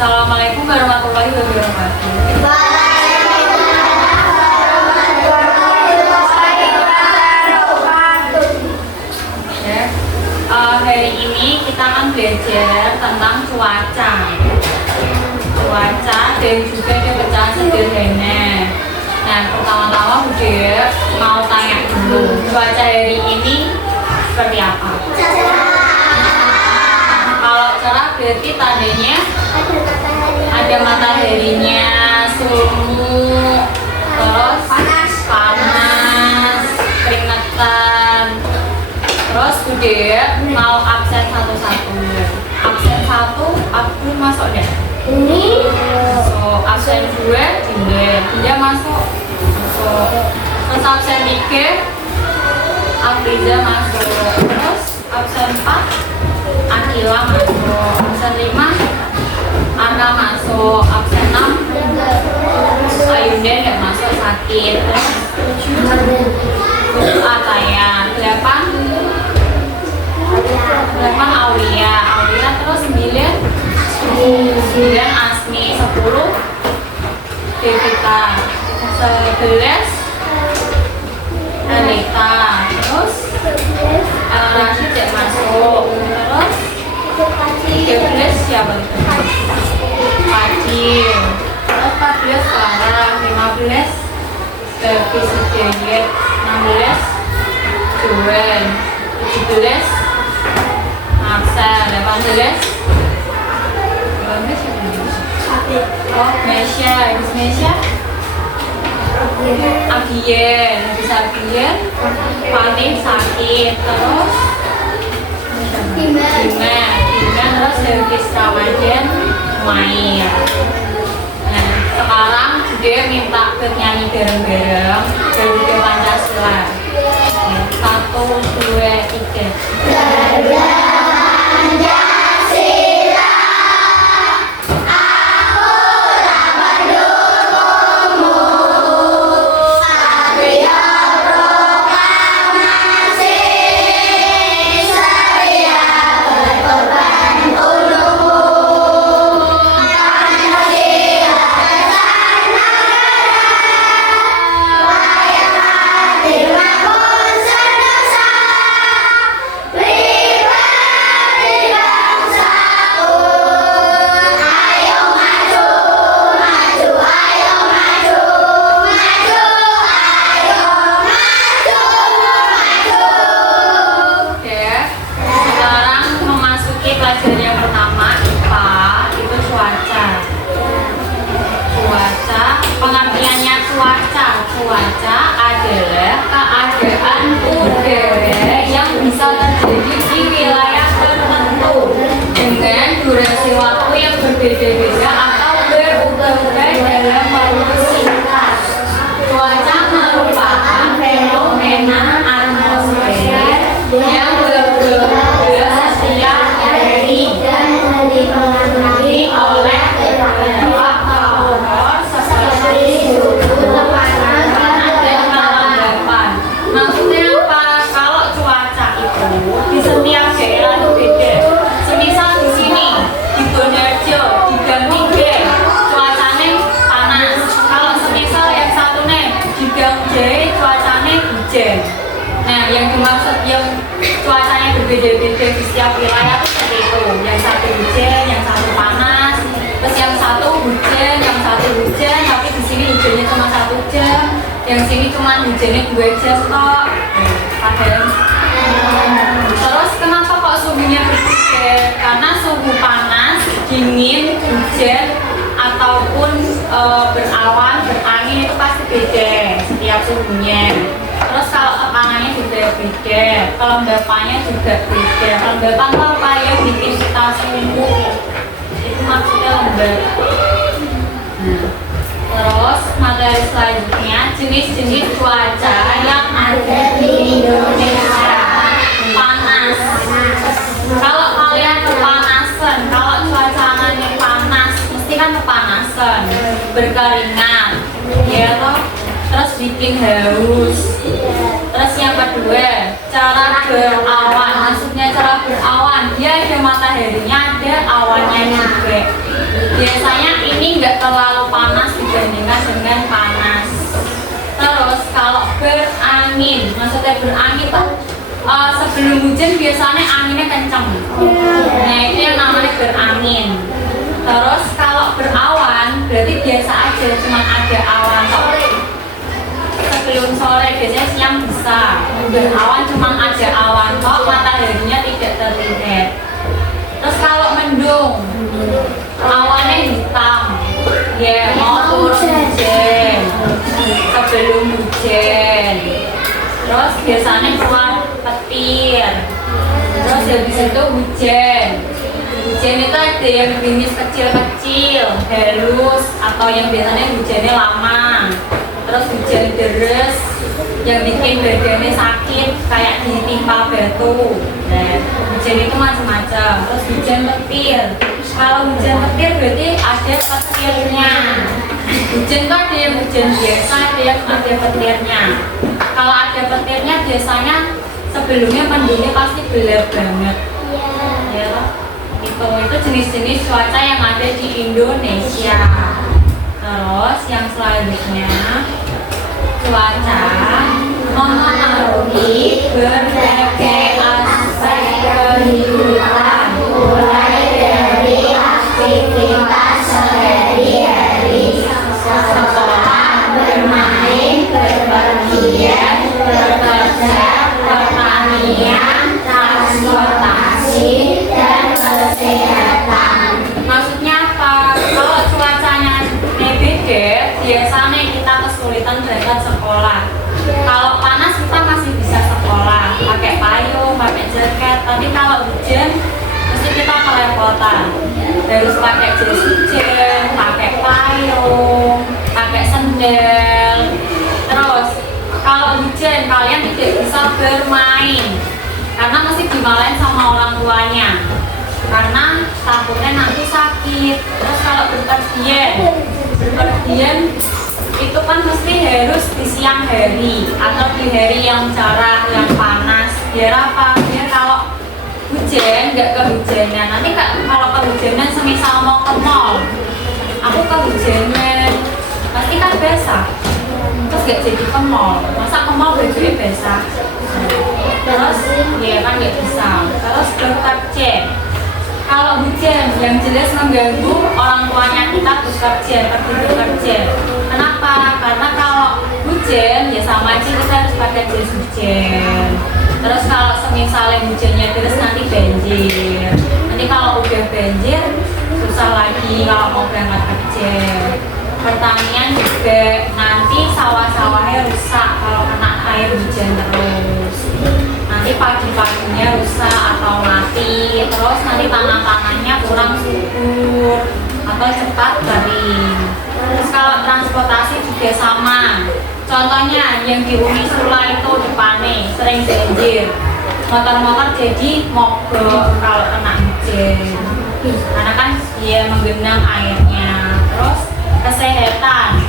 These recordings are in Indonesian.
Assalamualaikum warahmatullahi wabarakatuh. Hari ini kita akan belajar tentang cuaca dan juga pecahan sederhana. Nah, pertama-tama Bude mau tanya dulu, cuaca hari ini seperti apa? Kalau cerah berarti tandanya ada mataharinya, suhu, terus panas, keringetan. Terus Bude mau absen satu-satu. Absen satu, aku masuk deh. So, absen 2, Dinda masuk. Terus absen 3, Afriza masuk. Terus absen 4, Akila masuk. Absen 5, Ana masuk. Absen 6, Ayunda nggak masuk, sakit. Terus 7, Ataya. 8, Aulia. Terus 9, Asmi. 10, Devita. 11, Anita. Terus Rashid tidak masuk. Terus 13 siapa itu? Fadil. Terus 14 Clara. 15 Davis Hidayat. 16 Joan. 17 Aksa. 18 oh, Mesya. Agien. Fatih sakit. Terus Dima. Terus Davis Ramadan main. Nah, sekarang dia minta nyanyi bareng-bareng Garuda Pancasila. 1, 2, 3. Garuda Pancasila, akulah pendukungmu. Satria proklamasi, saya berkorban untukmu. Pancasila dasar negara, layak hati maupun sentosa. Pribadi bangsaku, ayo maju, ayo maju, Oke, sekarang memasuki pelajaran yang pertama, IPA, itu cuaca. Pengertiannya cuaca adalah keadaan udara yang bisa terjadi di wilayah tertentu dengan durasi waktu yang berbeda-beda atau berubah-ubah dalam waktu singkat. Cuaca merupakan fenomena atmosfer yang berubah setiap hari dan dipengaruhi oleh berbagai faktor seperti suhu, panas, dan kelembapan. Maksudnya apa? Kalau cuaca itu di setiap daerah itu beda. Semisal di sini di Bondoarjo, di Gang 3 cuacanya panas. Kalau semisal yang satu nih di Gang Jahe cuacanya hujan. Nah, yang dimaksud yang cuacanya berbeda-beda di setiap wilayah itu seperti itu. Yang satu hujan, yang satu panas. Terus yang satu hujan, tapi di sini hujannya cuma 1 jam. Yang sini cuma hujannya 2 jam kok. Padahal. Terus kenapa kok suhunya berbeda? Karena suhu panas, dingin, hujan, ataupun berawan, berangin itu pasti beda setiap suhunya. Terus kalau tekanannya juga beda, kelembapannya juga beda. Kelembapan apa yang bikin kita sumuk? Itu maksudnya lembab. Terus materi selanjutnya, jenis-jenis cuaca yang ada di Indonesia. Panas. Kalau kalian kepanasan, kalau cuacanya panas, mesti kan kepanasan, berkeringat, ya toh. Terus bikin haus. Terus yang kedua, cerah berawan. Maksudnya cerah berawan, dia ada mataharinya, ada awannya juga. sebelum hujan biasanya anginnya kencang. Nah itu yang namanya berangin. Terus kalau berawan berarti biasa aja, cuma ada awan. Sebelum sore biasanya siang bisa berawan, cuma ada awan kok, mataharinya tidak terlihat. Terus kalau mendung awannya hitam, ya mau turun hujan. Sebelum hujan terus biasanya keluar petir, terus habis itu hujan itu ada yang gerimis kecil-kecil halus atau yang biasanya hujannya lama, terus hujan deres yang bikin badannya sakit kayak ditimpa batu. Nah, hujan itu macam-macam. Terus hujan petir, kalau hujan petir berarti ada petirnya. Hujan tuh ada yang hujan biasa, ada yang ada petirnya. Kalau ada petirnya biasanya sebelumnya mendungnya pasti gelap banget. Ya, itu jenis-jenis cuaca yang ada di Indonesia. Terus yang selanjutnya cuaca memengaruhi berbagai aspek kehidupan, mulai dari aktivitas sehari-hari, sekolah, bermain, berpergian, bekerja, pertanian, transportasi, dan kesehatan. Maksudnya apa? Kalau cuacanya beda, biasanya kita kesulitan berangkat sekolah. Kalau panas kita masih bisa sekolah, pakai payung, pakai jaket. Tapi kalau hujan, mesti kita kerepotan. Harus pakai jas hujan, pakai payung, pakai sendal. Terus kalau hujan kalian tidak bisa bermain karena mesti dimarahin sama orang tuanya. Karena takutnya nanti sakit. Terus kalau berpergian itu kan mesti harus di siang hari atau di hari yang cerah, yang panas. Biar apa? Biar kalau hujan nggak kehujanan. Nanti kalau kehujanan semisal mau ke mall, aku kehujanan, pasti kan basah. Terus nggak jadi ke mall. Masa ke mall bajunya basah? Terus ya kan nggak bisa. Terus bekerja. Kalau hujan yang jelas mengganggu orang tuanya kita pergi bekerja. Kenapa? Karena kalau hujan ya sama aja kita harus pakai jas hujan. Terus kalau semisalnya hujannya terus nanti banjir. Nanti kalau udah banjir susah lagi kalau mau berangkat kerja. Pertanian juga nanti sawah-sawahnya rusak kalau kena air hujan terus. Nanti pagi-paginya rusak atau mati, terus nanti tanah-tanahnya kurang subur atau cepat kering. Terus kalau transportasi juga sama. Contohnya yang di Unisula itu depannya sering banjir, motor-motor jadi mogok kalau kena hujan karena kan dia menggenang airnya. Terus kesehatan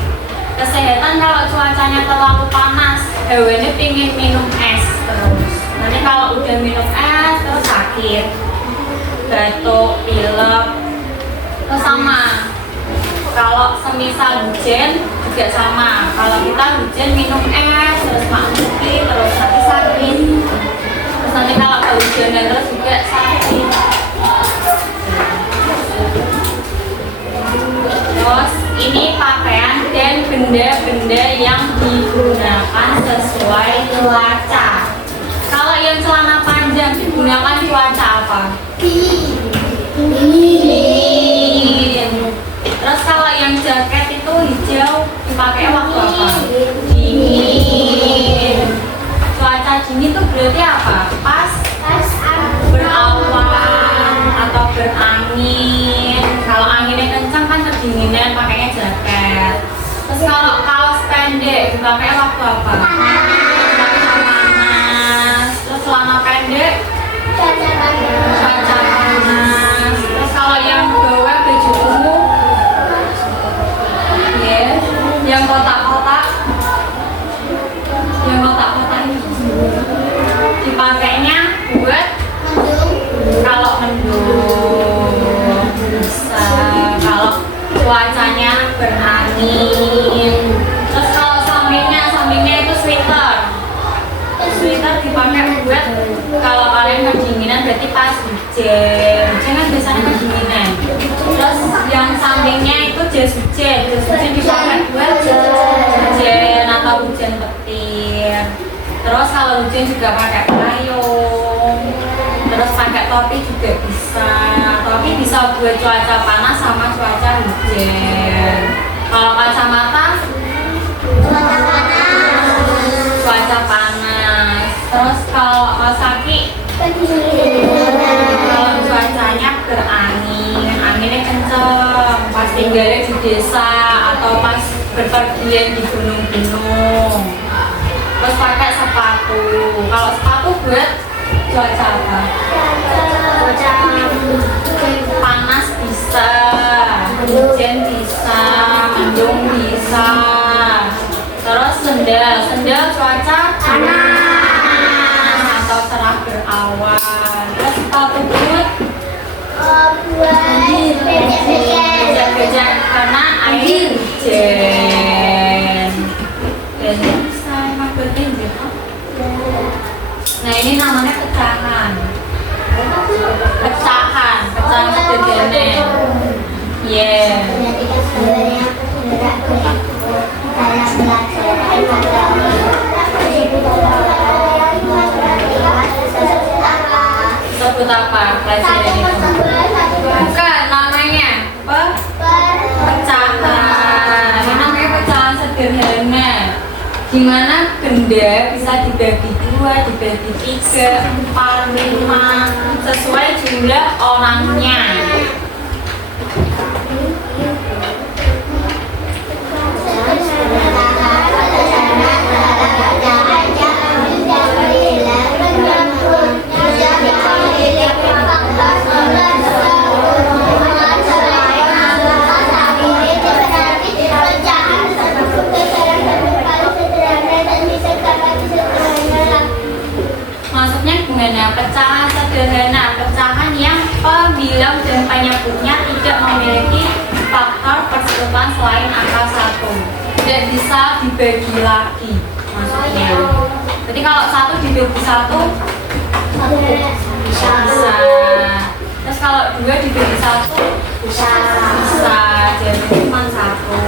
kalau cuacanya terlalu panas, hewannya pingin minum es terus. Nanti kalau udah minum es terus sakit, batuk, pilek. Terus sama kalau semisal hujan juga sama. Kalau kita hujan minum es terus mandi terus nanti sakit. Terus nanti kalau kehujanan terus juga sakit. Terus ini pakaian dan benda-benda yang digunakan sesuai cuaca. Kalau yang celana panjang digunakan cuaca apa? Dingin. Terus kalau yang jaket itu hijau dipakai waktu apa? Dingin. Cuaca dingin itu berarti apa? Pas berawan atau berangin. Kalau anginnya kencang kan kedinginan, pakainya jaket. Terus kalau kaos pendek dipakai waktu apa? Celana pendek cuaca panas. Terus kalau yang bawah baju ungu ya, yang kotak-kotak ini dipakainya buat kalau mendung bisa, kalau cuacanya berangin. Terus kalau sampingnya itu sweater dipakai buat hujan kan biasanya kedinginan. Terus yang sampingnya itu jas hujan dipakai buat hujan atau hujan petir. Terus kalau hujan juga pakai payung. Terus pakai topi juga bisa. Topi bisa buat cuaca panas sama cuaca hujan. Kalau kacamata cuaca panas. Terus kalau kaos kaki kalau cuacanya berangin, anginnya kenceng, pas tinggalnya di desa atau pas berpergian di gunung-gunung. Terus pakai sepatu. Kalau sepatu buat cuaca apa? Cuaca panas bisa, hujan bisa, mendung bisa. Terus sendal cuaca panas atau cerah berawan. Terus sepatu buat bejak-bejak karena air hujan. Dan bisa emang bertindak. Nah ini namanya pecahan sederhana. Yeah. Sebut apa pelajaran itu? Bukan, namanya pecahan. Ini namanya pecahan sederhana. Gimana benda bisa dibagi 2, dibagi 3, 4, 5 sesuai jumlah orangnya. Maksudnya gimana? Pecahan sederhana, pecahan yang pembilang dan penyebutnya tidak memiliki faktor persekutuan selain angka 1. Tidak bisa dibagi lagi maksudnya. Jadi kalau 1 dibagi 1 bisa. Terus kalau 2 dibagi 1 bisa. Jadi cuma 1.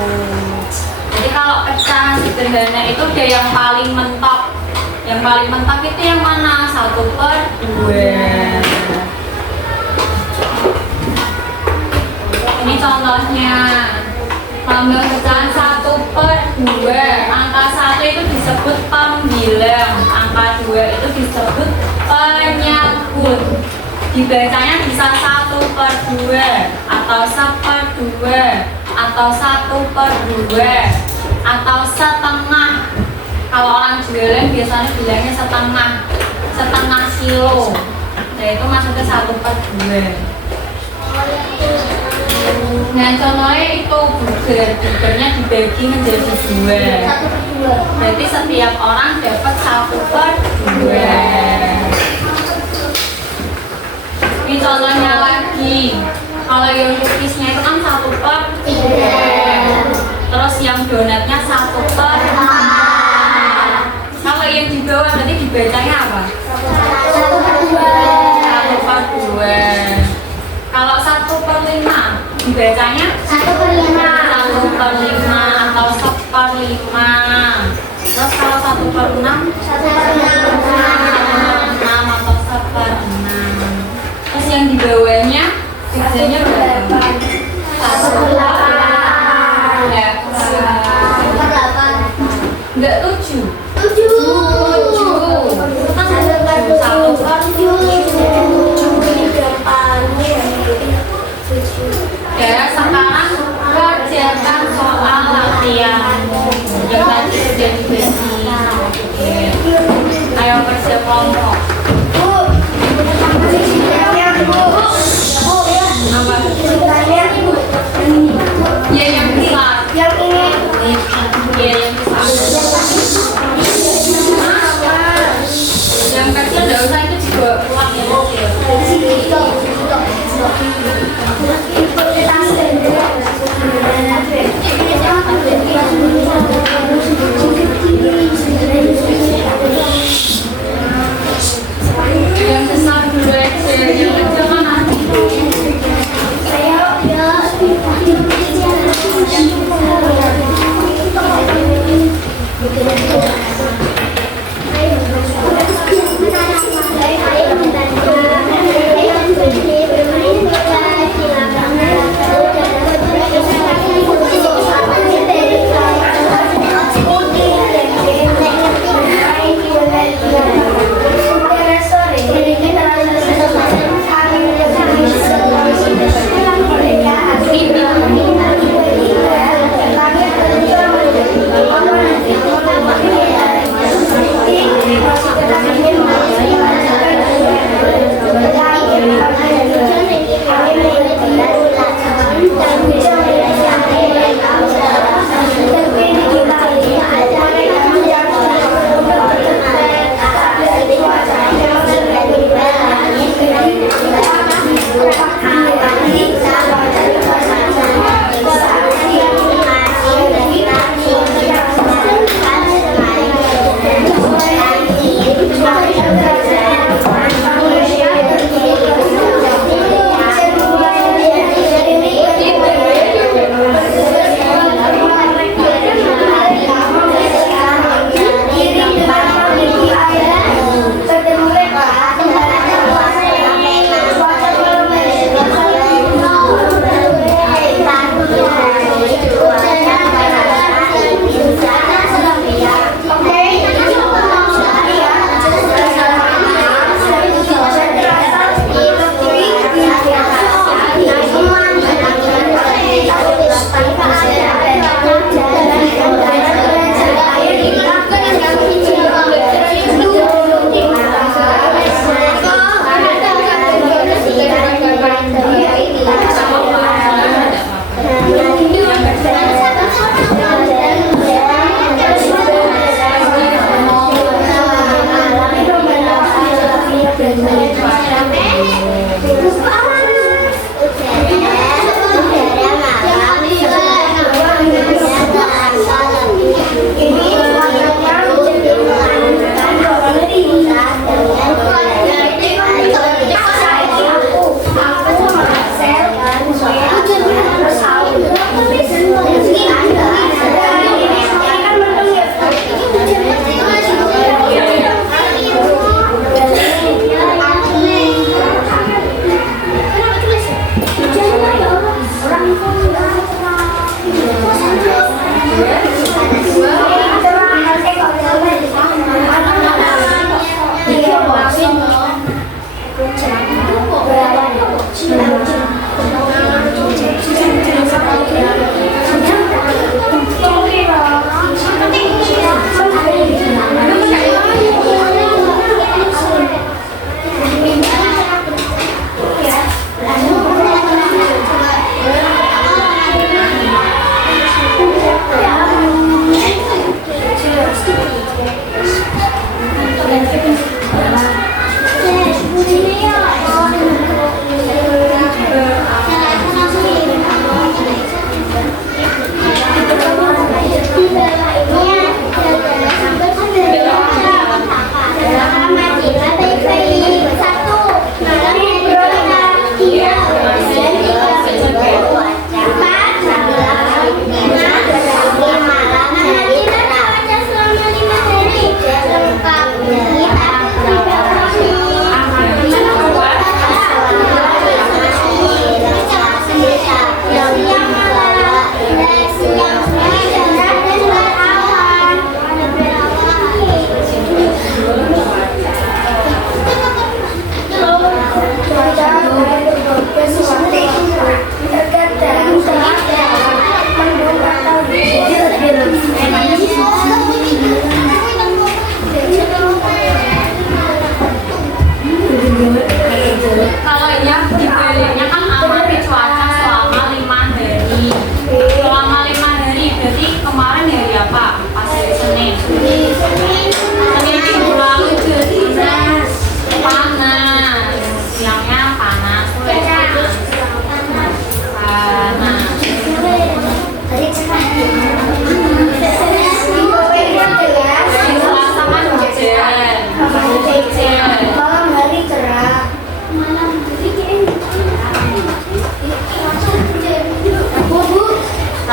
Jadi kalau pecahan sederhana itu ada yang paling mentok. Yang paling mentok itu yang mana? 1/2. Ini contohnya. Lambang pecahan 1/2. Angka 1 itu disebut pembilang. Angka 2 itu disebut penyebut. Dibacanya bisa 1/2 atau 1/2 atau 1/2 atau setengah. Kalau orang jualan biasanya bilangnya setengah kilo. Nah itu maksudnya 1/2. Nah contohnya itu bugernya dibagi menjadi 2. Berarti setiap orang dapat 1/2. Ini contohnya lagi. Kalau yang cookiesnya itu kan 1/3. Terus yang donatnya 1/4. Kalau yang di bawah berarti dibacanya apa? 1/2. Kalau 1/5 dibacanya 1/5 atau 1/5. Terus kalau 1/6 atau 1/6. Terus yang di bawahnya bacanya berapa? 1/8. Enggak 7. 7. Ya, sekarang kerjakan soal latihan yang tadi sudah dibagi. Ayo kerja kelompok. Apa? Ya yang besar. Yang ini. Ya yang besar. Yang kecil nggak usah, itu juga pulang ya. Yang besar dulu aja, yang kecil kan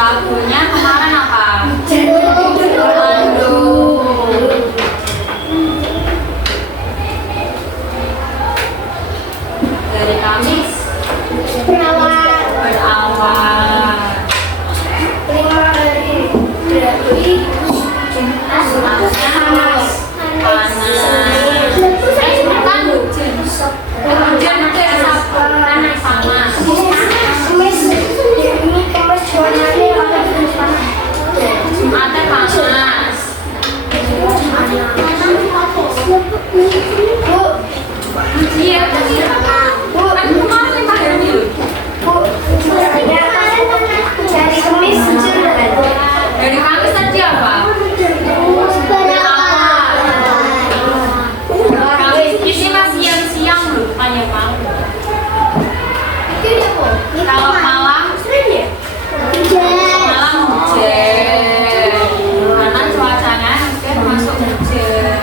Rabunya kemarin apa? Dari Kamis berawal. 5 hari berarti Jumatnya panas. Bukan hujan. Hujan itu yang panas sama. Kamis ini Kamis warnanya apa? Jumatnya panas. Bu, Iya, tadi Bu, kan kemarin 5 hari. Bu, sebenarnya dari Kamis hujan nggak? Dari Kamis tadi apa? Kamis ini masih siang loh, bukannya malam. Kalau malam malam hujan, karena cuacanya udah masuk hujan.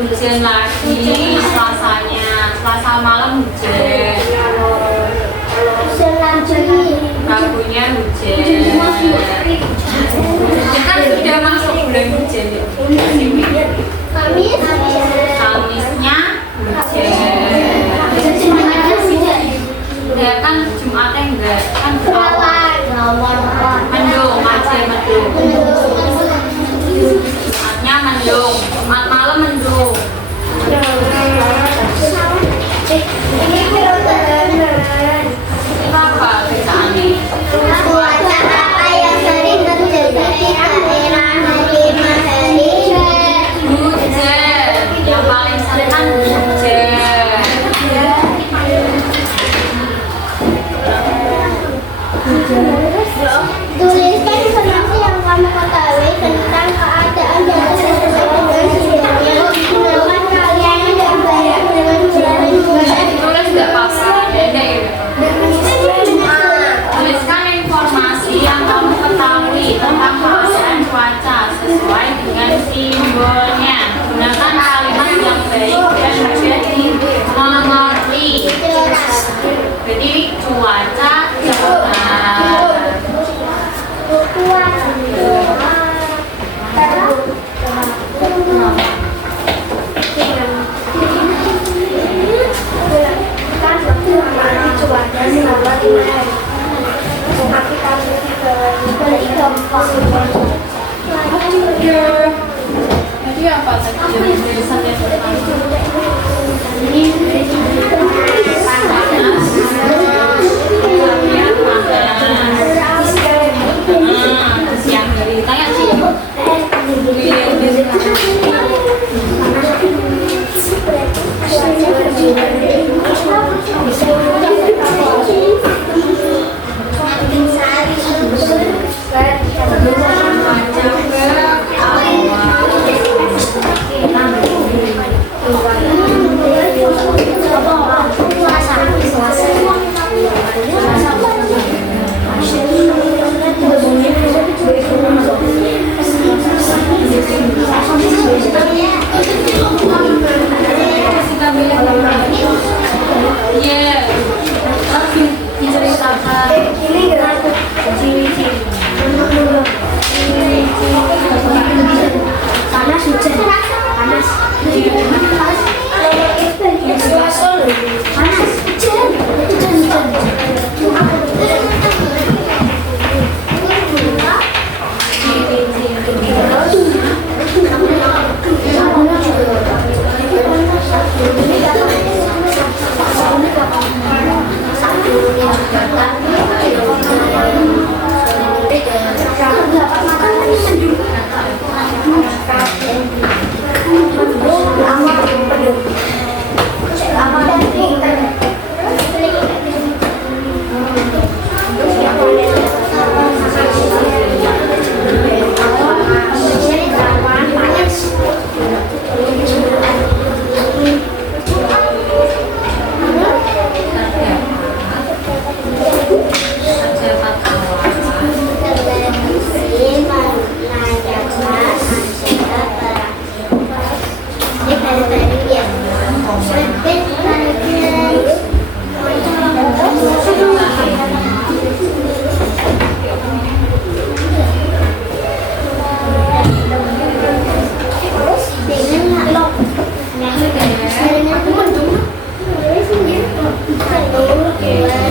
Hujan lagi Selasa malam hujan. Rabunya hujan. Kita sudah masuk bulan hujan ya. Kamisnya hujan. Ya kan Jumatnya enggak kan berawal. Mendung aja mendung. Jumatnya mendung. Jumat malam mendung. Ini perjalanan. Apa bacaannya? Cuaca apa yang sering terjadi di daerah hari Hujan. Yang paling sering kan hujan. Tuliskan informasi yang kamu ketahui tentang keadaan dan sesuai dengan sumbernya. Gunakan kalian dan bayar dengan jalan Tulis nggak apa-apa, pendek ya. Tuliskan informasi yang kamu ketahui tentang keadaan cuaca sesuai dengan simbolnya. Gunakan kalimat yang baik dan mudah dimengerti. Jadi cuaca cerah. Jadi apa tadi yang tulisannya siang hari tanya sih. Iya, tapi diceritakan. Panas hujan, panas. Panas hujan. Apa Indonesia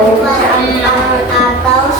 atau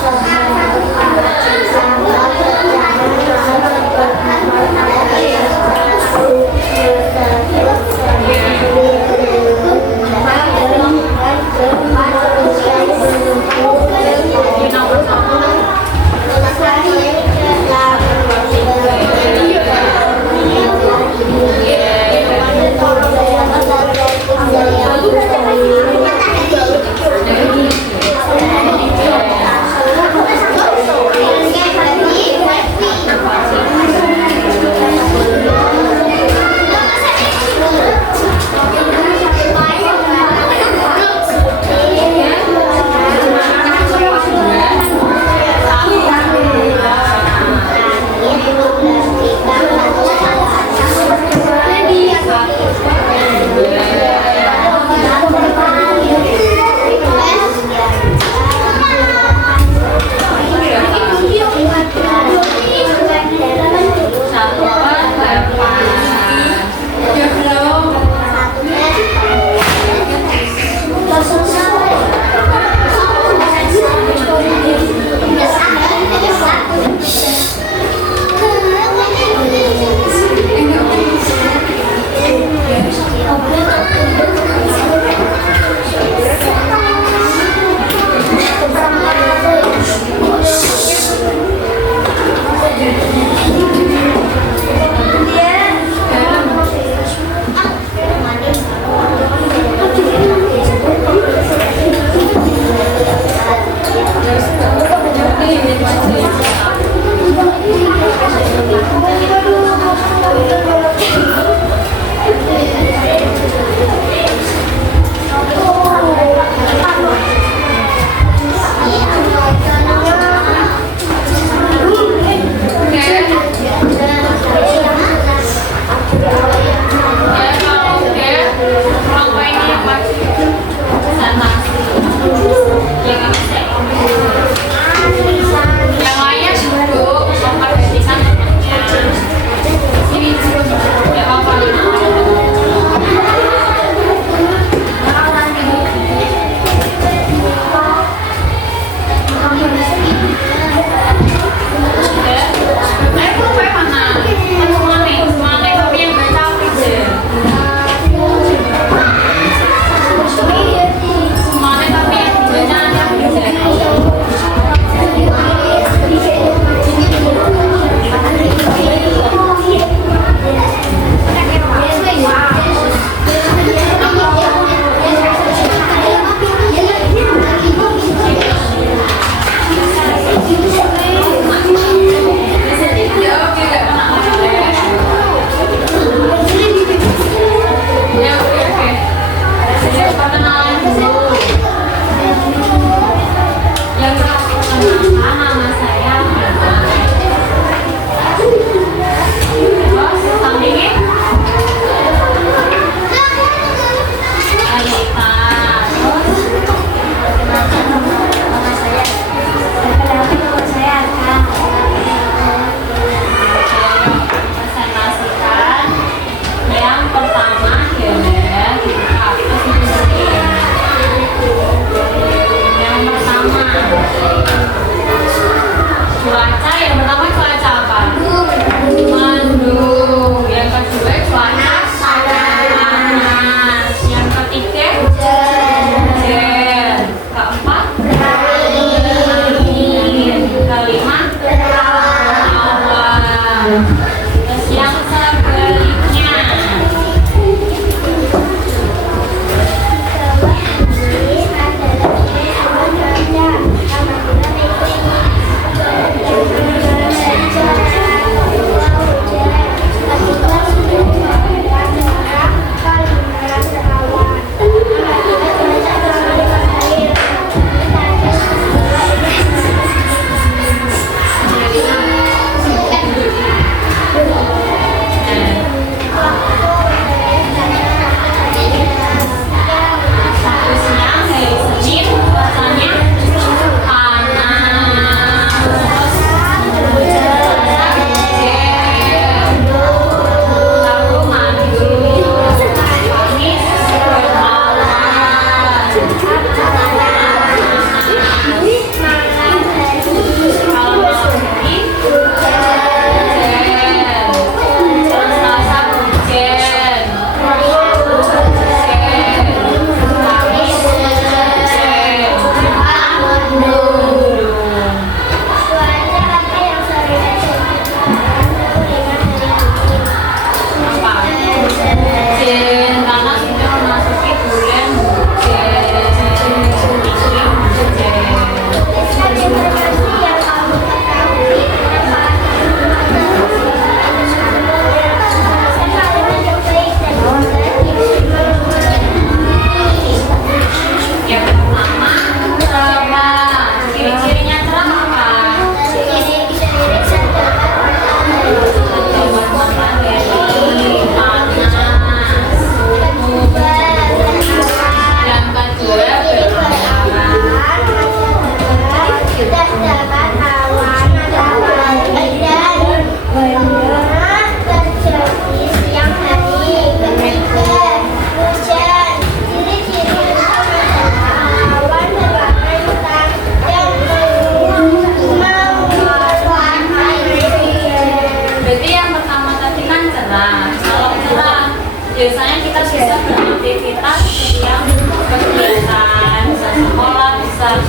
biasanya kita bisa beraktivitas yang kegiatan, bisa sekolah, bisa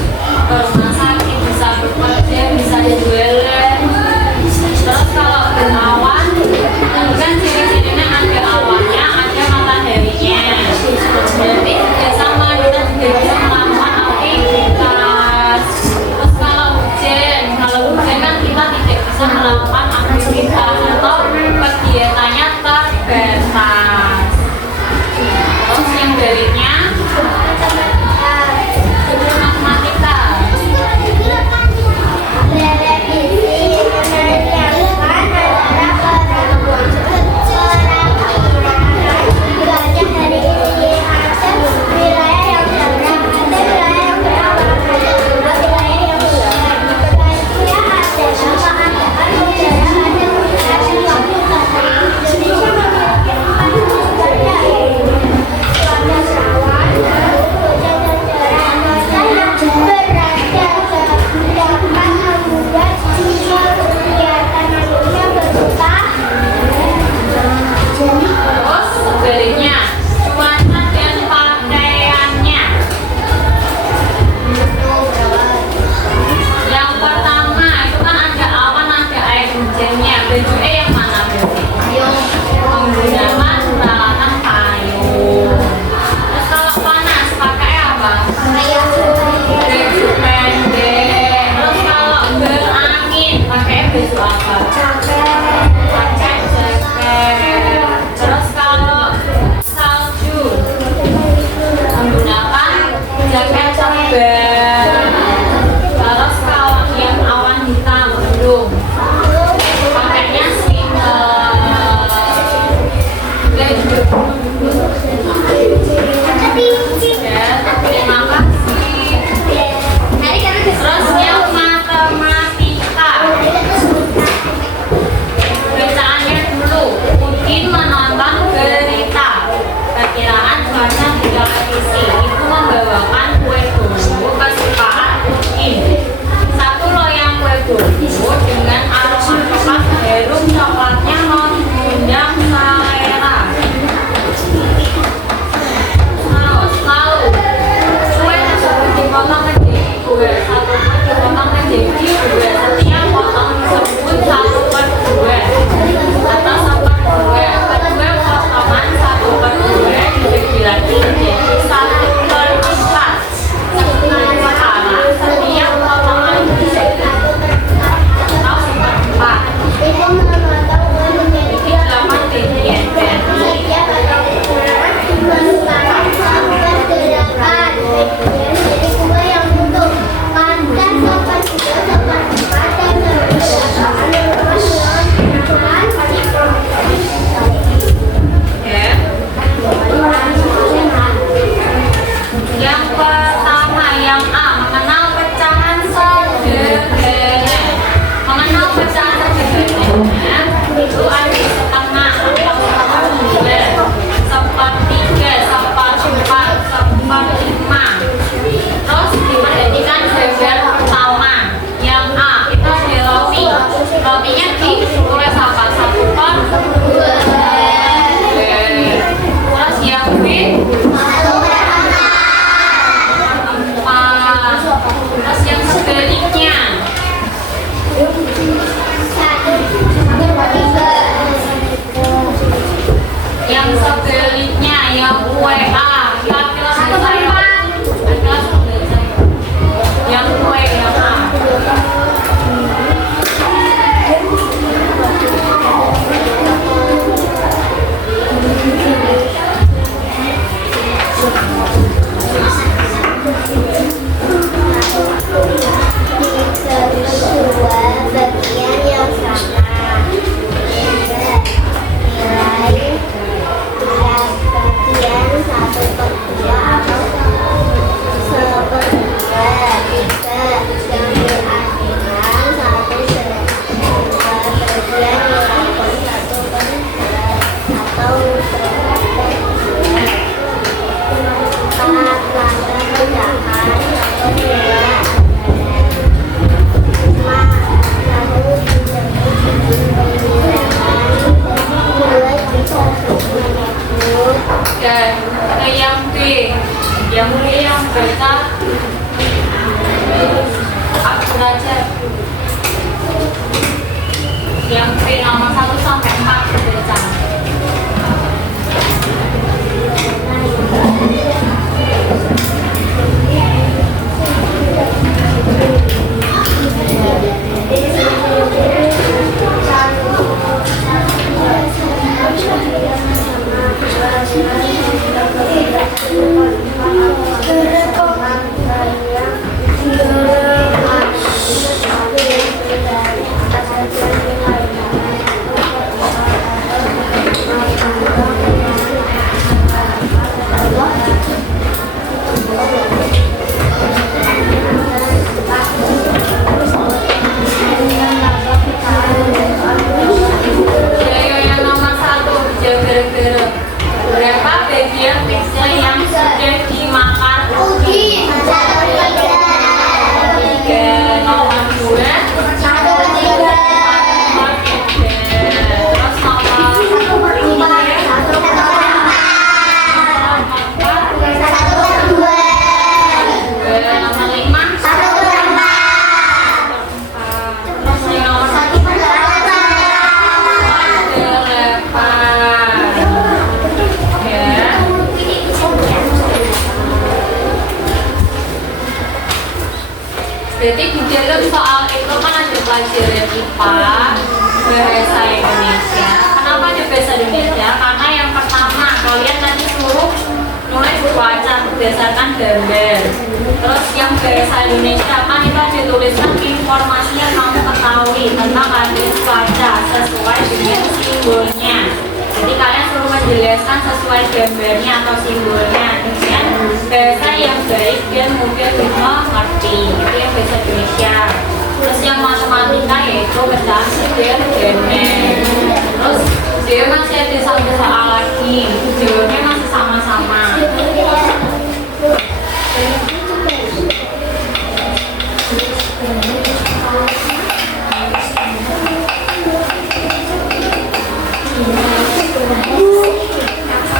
ke rumah sakit, bisa bekerja, bisa jualan. Terus kalau berawan, kan ciri-cirinya ada awannya, ada mataharinya. Jadi juga sama, kita juga bisa melakukan aktivitas. Terus kalau hujan kan kita tidak bisa melakukan aktivitas atau kegiatannya terbatas. Terus yang baliknya matematika. Terus sebaliknya cuaca dan pakaiannya. Yang pertama itu kan ada awan, ada air hujannya. Baju yang mana berarti? Menggunakan peralatan payung. Terus kalau panas pakai apa? Baju pendek. Terus kalau berangin pakai baju apa? Pakai jaket. Terus kalau salju menggunakan jaket tebal. Terus kalau yang awan hitam mendung pakainya sweater. Ya, terima kasih. Terus yang matematika. Bacaannya dulu. Udin menonton berita. Perkiraan cuaca di televisi itu membawakan kue dulu kesukaan Udin. Satu loyang kue dulu dengan aroma coklat harum, coklatnya mengundang selera. Terus lalu kue tersebut dipotong menjadi dua. Satu kue dipotong menjadi dua. Setiap potong disebut satu per dua atau satu per dua. Kedua potongan satu per dua dibagi lagi menjadi satu per empat. Sekarang setiap potongan disebut atau seperempat. Ini 8 bagian. Yang pertama, yang A, mengenal pecahan sederhana. Mengenal pecahan sederhana itu ada setengah, sepertiga, sepertiga, seperempat, seperlima. Terus diperhatikan bagian pertama, yang A itu ada roti. Rotinya ditulis apa? Satu per dua. Terus yang B terus yang sebaliknya yang kue A laki-laki saya yang kue yang A. dan yang B yang mulia yang baca aku aja yang B nomor 1 sampai 4 baca. Berapa bagian pizza yang sudah dimakan Ugi? 1, 3, nomor 2, 1, 3, terus nomor 4, 1, 4, nomor 5, 1, 4, terus yang nomor 1, Berarti di dalam soal itu kan ada pelajaran IPA, bahasa Indonesia. Kenapa ada bahasa Indonesia? Karena yang pertama kalian nanti suruh nulis baca berdasarkan gambar. Terus yang bahasa Indonesia kan itu ada tulisan informasi yang kamu ketahui tentang hadis baca sesuai dengan simbolnya. Jadi kalian suruh menjelaskan sesuai gambarnya atau simbolnya dengan bahasa yang baik dan mudah dimengerti. Itu yang bahasa Indonesia. Terus yang matematika yaitu bacaan sederhana. Terus dia masih ada satu soal lagi. Jawabnya masih sama-sama.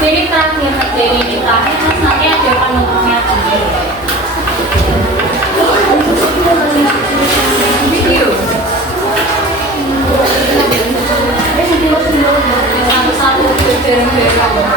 Ini terakhir materi ini terakhir, terus nanti ada penutupnya lagi. Video. Satu-satu berdereng-dereng.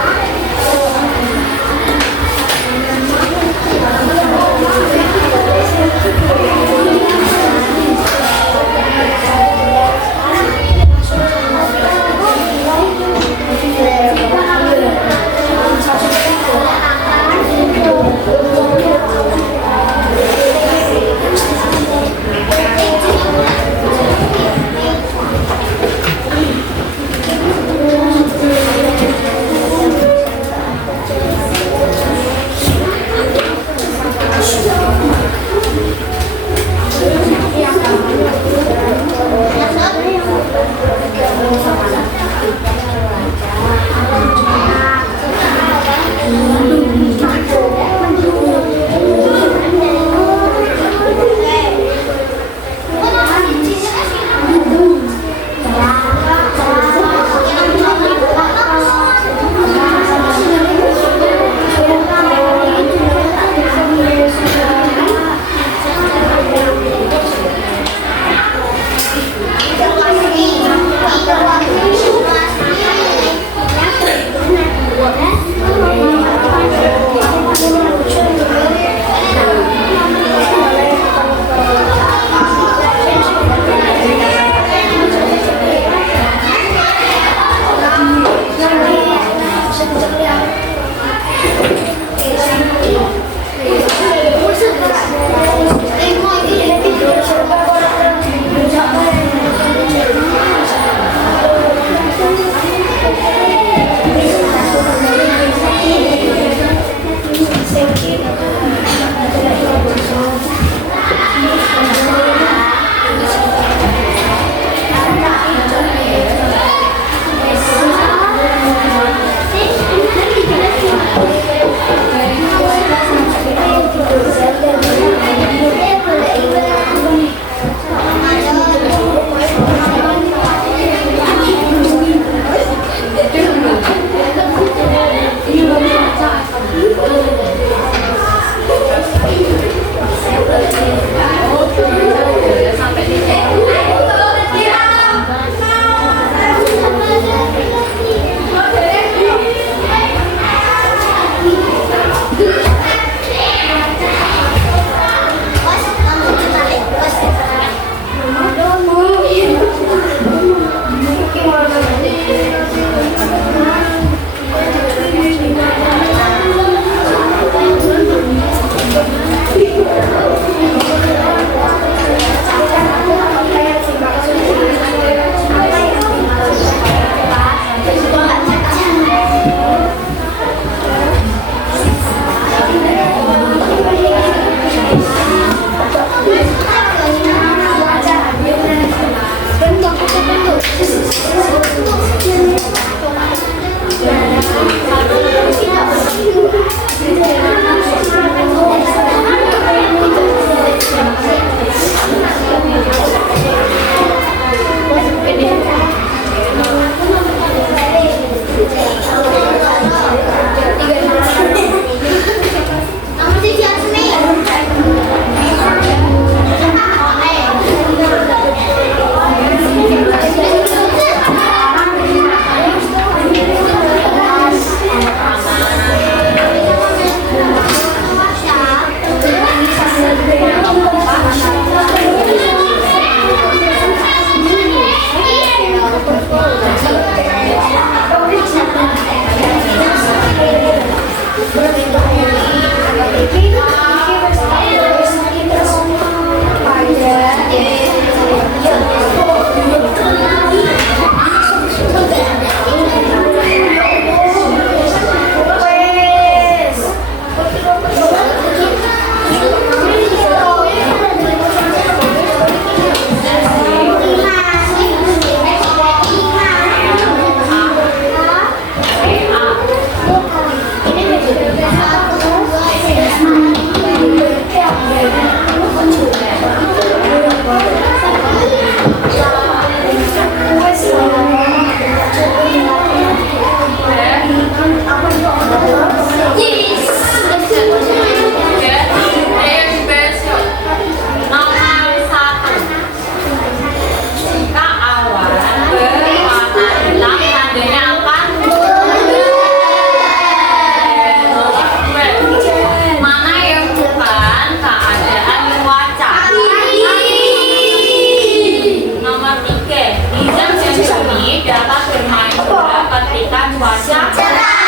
cerah.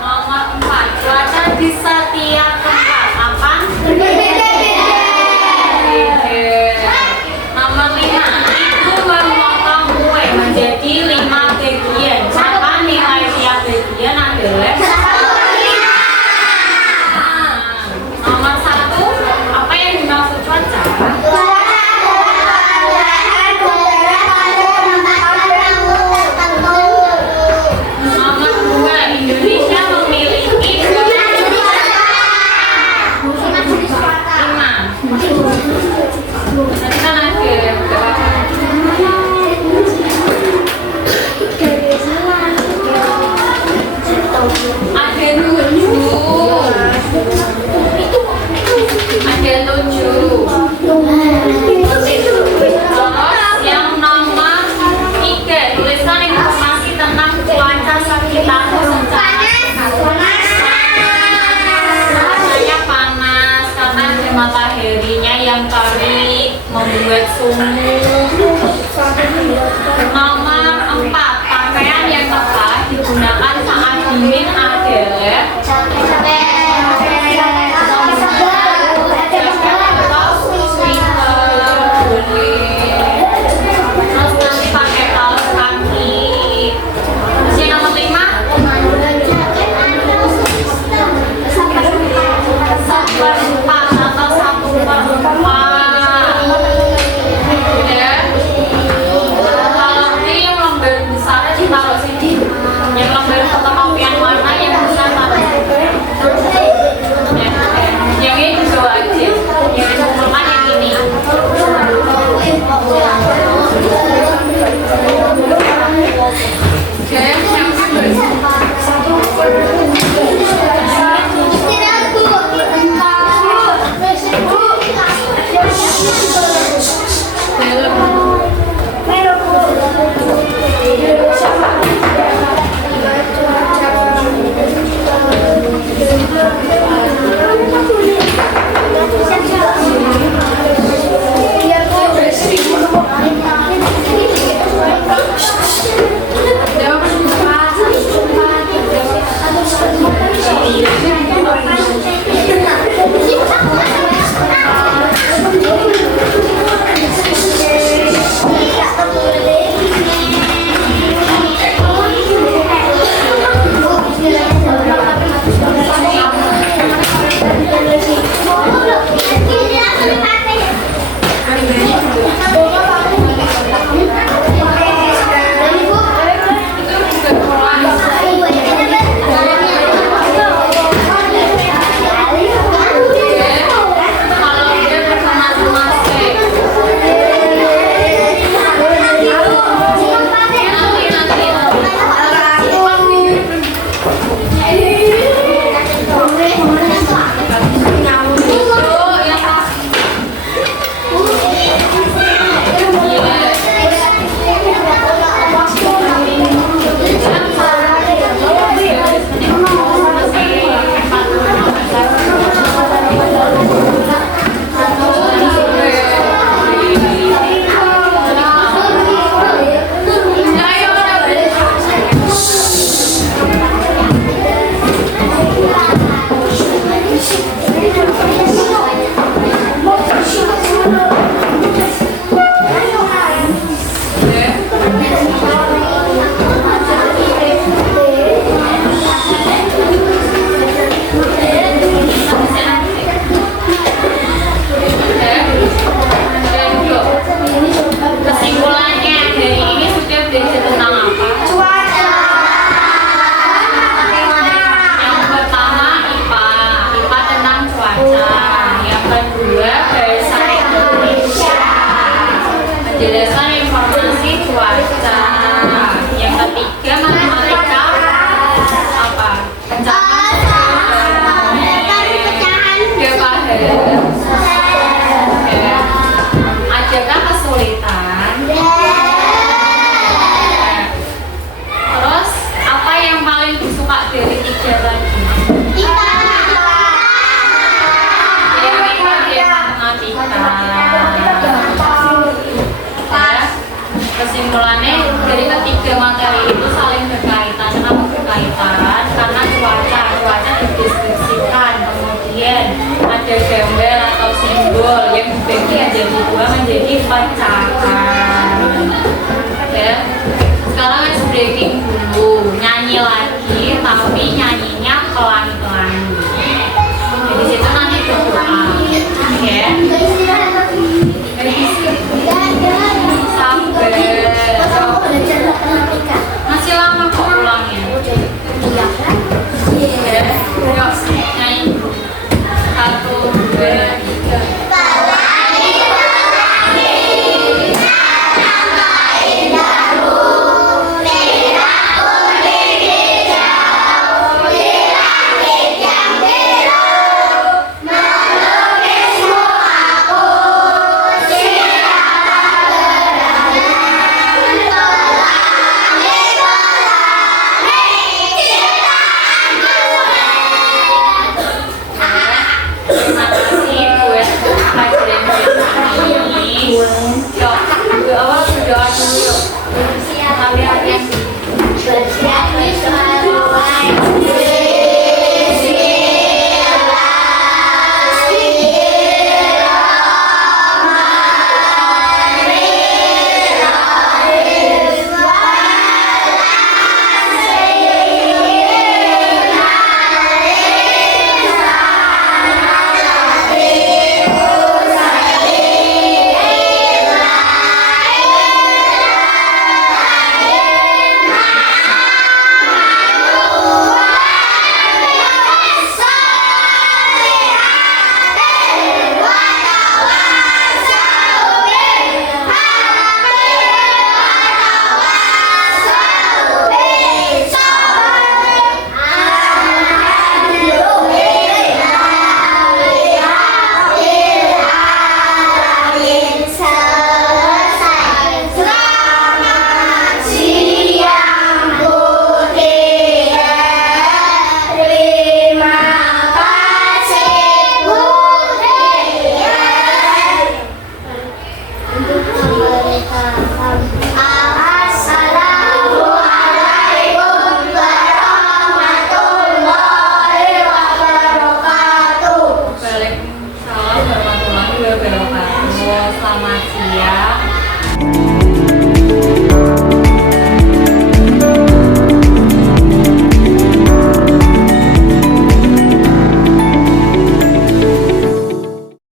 Nomor 4, cuaca di setiap tempat apa? Nomor 5, ibu memotong kue menjadi 5 bagian. Maka nilai tiap bagian adalah nomor 1, apa yang dimaksud cuaca? Nomor 2, Indonesia memiliki 5. Yang nomor 3, tuliskan informasi tentang cuaca sekitar cuacanya panas karena ada mataharinya yang terik membuat suhu. Nomor 4, pakaian yang tepat digunakan saat dingin adalah terus nanti pakai kaos kaki. Terus yang nomor 5, seperempat atau 1/4. Ya. Kalau ini yang lembar besar ditaruh sini. Yang lembar fotokopian warna yang besar taruh sini. tapi nyanyi